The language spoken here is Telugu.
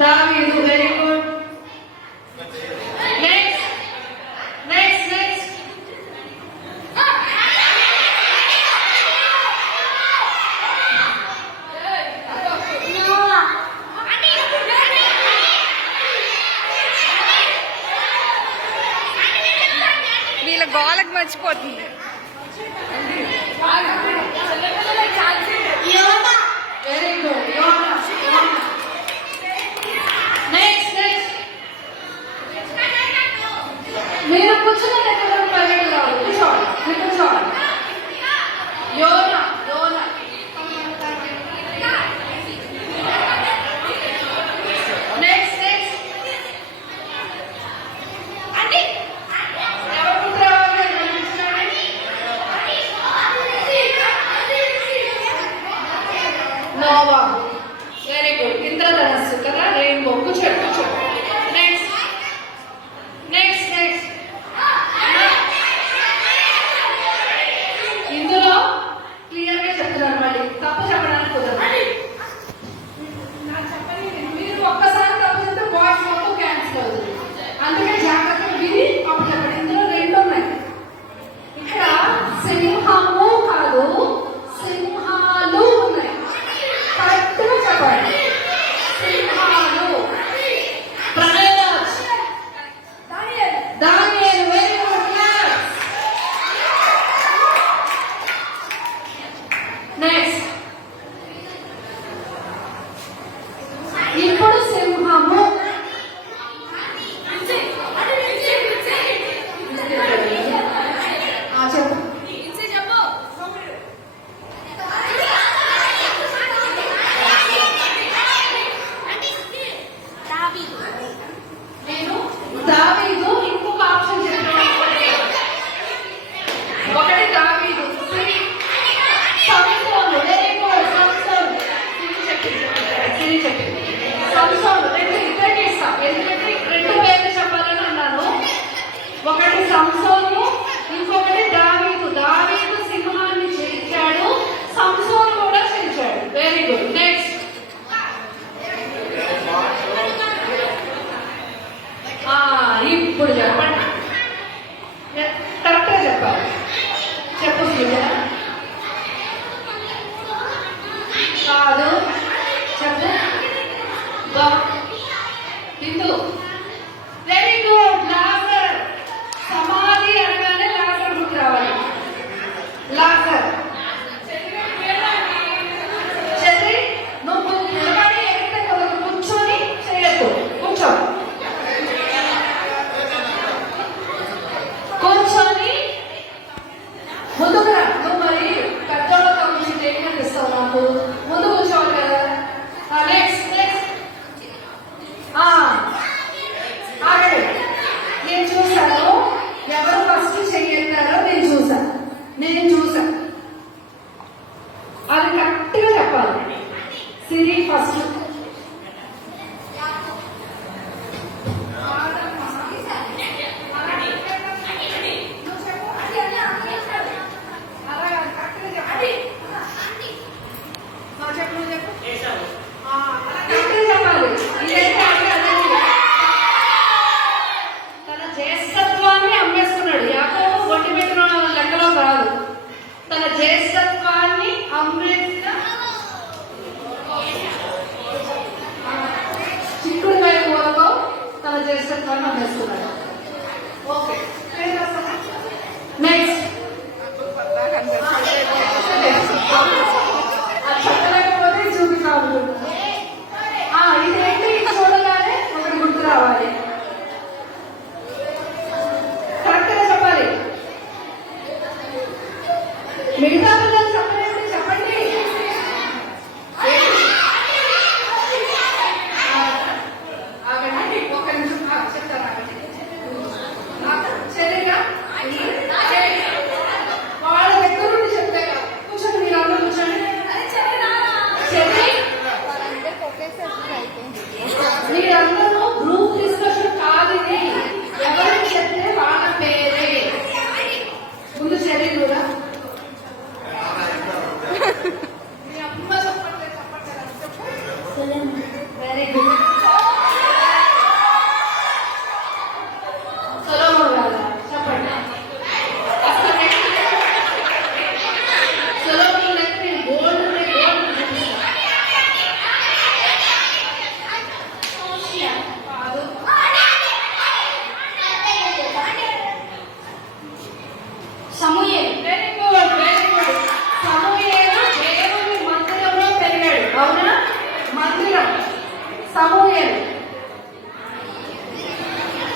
దావీదు. Very good. Next next next వీళ్ళ గోలకు మర్చిపోతుంది. Very good. నెక్స్ట్ నెక్స్ట్ మీరు కూర్చున్న దగ్గర పరిగెడు కాదు, కూర్చోవాలి, కూర్చోవాలి. యోనా యోనా. నెక్స్ట్ నెక్స్ట్ ఎవరు ముందు రావాలి అనిపించండి. నోవా. Very good. ఇంద్రధనస్సు కదా, రెయిన్బో. కూర్చోండి కూర్చోండి. నెక్స్ట్ నెక్స్ట్ నెక్స్ట్ ఇందులో క్లియర్ గా చెప్తున్నారు, మళ్ళీ తప్పు చెప్పడానికి కుదరదు. మీరు ఒక్కసారి తప్పు చెప్తే బాయ్స్ మొత్తం క్యాన్సిల్ అవుతుంది. అందుకే జాగ్రత్తగా విని అప్పుడు చెప్పండి. ఇందులో రెండు ఉన్నాయి. ఇక్కడ సింహము కాదు, సింహాలు ఉన్నాయి. కరెక్ట్గా చెప్పండి. సింహాలు. ప్రణయరాజ్. దానియేలు. Very good. నెక్స్ట్ ఇప్పుడు సింహము. చెప్పు. నేను దావీదు. ఇంకొక ఆప్షన్ చెప్పాను. ఒకటి దావీదు. సంసోను. Very good. సంసోను. సిరి చెప్పింది. సంసోను. రెండు ఇద్దరికి ఇస్తాం, ఎందుకంటే రెండు పేర్లు చెప్పాలని అన్నాను. ఒకటి సంసోను, ఇంకొకటి దావీదు. దావీదు సింహాన్ని చేర్చాడు, సంసోను కూడా చేర్చాడు. Very good. నెక్స్ట్ ఇప్పుడు చెప్పండి. కరెక్ట్గా చెప్పాలి. చెప్పు. కాదు. చెప్పు. హిందూ. Very good. లాజర్. సమాధి అనగానే లాజర్ గుర్తు రావాలి. లాజర్. చంద్రి, నువ్వు నిలబడి ఎగిరితే కుదరదు, కూర్చొని చేయొద్దు. కూర్చో. కూర్చొని ముందుకు రా. నువ్వు మరి పెద్దోళ్ళతో నుంచి ట్రైనింగ్ ఇస్తావు నాకు. ముందు కూర్చోవాలి కదా. నెక్స్ట్ నెక్స్ట్ ఆగండి. నేను చూశాను ఎవరు ఫస్ట్ చెయ్యారో నేను చూశాను.